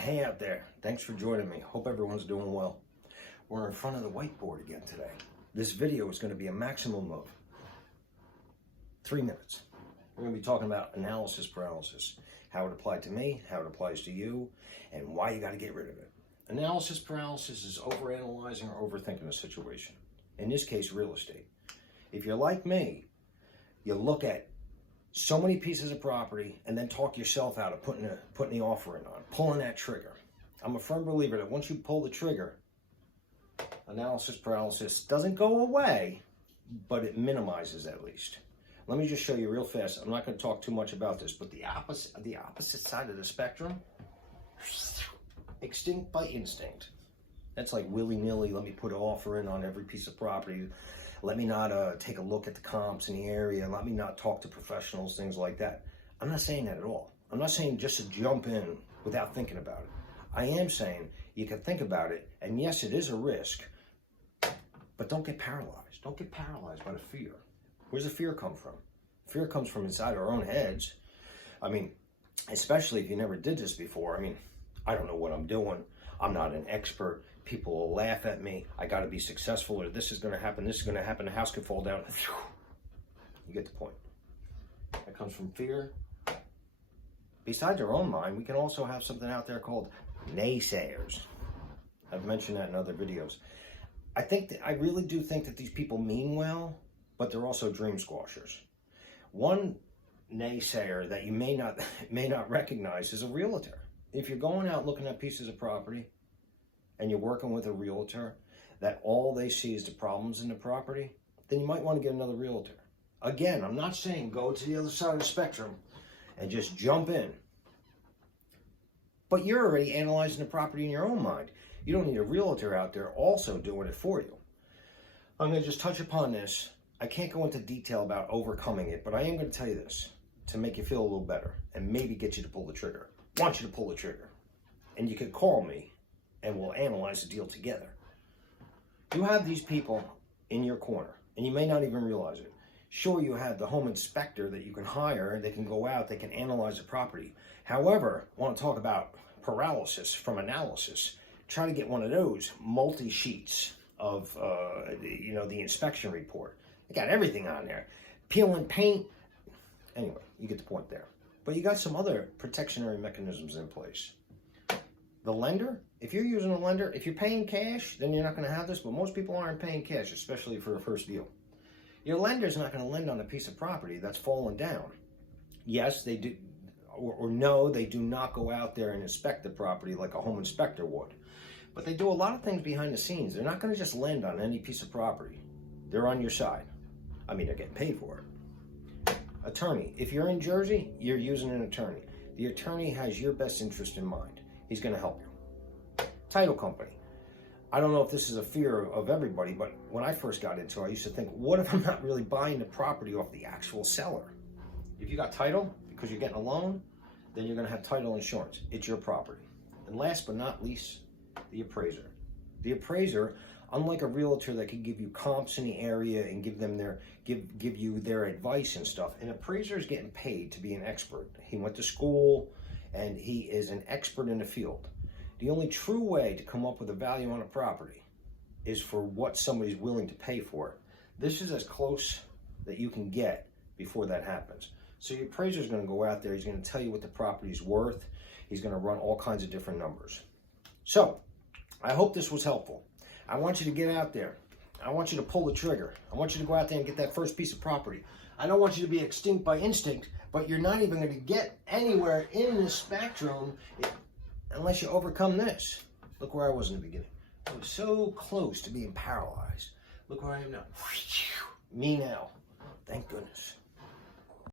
Hey out there, thanks for joining me. Hope everyone's doing well. We're in front of the whiteboard again today. This video is going to be a maximum of 3 minutes. We're going to be talking about analysis paralysis, how it applied to me, how it applies to you, and why you got to get rid of it. Analysis paralysis is overanalyzing or overthinking a situation. In this case, real estate. If you're like me, you look at so many pieces of property and then talk yourself out of putting the offer in on, pulling that trigger. I'm a firm believer that once you pull the trigger, analysis paralysis doesn't go away, but it minimizes at least. Let me just show you real fast. I'm not going to talk too much about this, but the opposite side of the spectrum, extinct by instinct. That's like willy-nilly, let me put an offer in on every piece of property. Let me not take a look at the comps in the area. Let me not talk to professionals, things like that. I'm not saying that at all. I'm not saying just to jump in without thinking about it. I am saying you can think about it, and yes, it is a risk, but don't get paralyzed. Don't get paralyzed by the fear. Where's the fear come from? Fear comes from inside our own heads. I mean, especially if you never did this before. I mean, I don't know what I'm doing. I'm not an expert. People will laugh at me. I got to be successful, or this is going to happen. This is going to happen. The house could fall down. You get the point. That comes from fear. Besides our own mind, we can also have something out there called naysayers. I've mentioned that in other videos. I really do think that these people mean well, but they're also dream squashers. One naysayer that you may not recognize is a realtor. If you're going out looking at pieces of property and you're working with a realtor that all they see is the problems in the property, then you might want to get another realtor. Again, I'm not saying go to the other side of the spectrum and just jump in. But you're already analyzing the property in your own mind. You don't need a realtor out there also doing it for you. I'm going to just touch upon this. I can't go into detail about overcoming it, but I am going to tell you this to make you feel a little better and maybe get you to pull the trigger. I want you to pull the trigger. And you can call me and we'll analyze the deal together. You have these people in your corner and you may not even realize it. Sure, you have the home inspector that you can hire and they can go out, they can analyze the property. However, I want to talk about paralysis from analysis. Try to get one of those multi-sheets of the inspection report. They got everything on there. Peeling paint. Anyway, you get the point there. But you got some other protectionary mechanisms in place. The lender, if you're using a lender, if you're paying cash, then you're not going to have this, but most people aren't paying cash, especially for a first deal. Your lender's not going to lend on a piece of property that's fallen down. Yes, they do, or no, they do not go out there and inspect the property like a home inspector would. But they do a lot of things behind the scenes. They're not going to just lend on any piece of property. They're on your side. I mean, they're getting paid for it. Attorney. If you're in Jersey, you're using an attorney. The attorney has your best interest in mind. He's going to help you. Title company. I don't know if this is a fear of everybody, but when I first got into it, I used to think, what if I'm not really buying the property off the actual seller? If you got title because you're getting a loan, then you're going to have title insurance. It's your property. And last but not least, the appraiser. The appraiser, unlike a realtor that can give you comps in the area and give you their advice and stuff, an appraiser is getting paid to be an expert. He went to school and he is an expert in the field. The only true way to come up with a value on a property is for what somebody's willing to pay for it. This is as close that you can get before that happens. So your appraiser is going to go out there. He's going to tell you what the property's worth. He's going to run all kinds of different numbers. So I hope this was helpful. I want you to get out there. I want you to pull the trigger. I want you to go out there and get that first piece of property. I don't want you to be extinct by instinct, but you're not even going to get anywhere in the spectrum unless you overcome this. Look where I was in the beginning. I was so close to being paralyzed. Look where I am now. Me now. Thank goodness.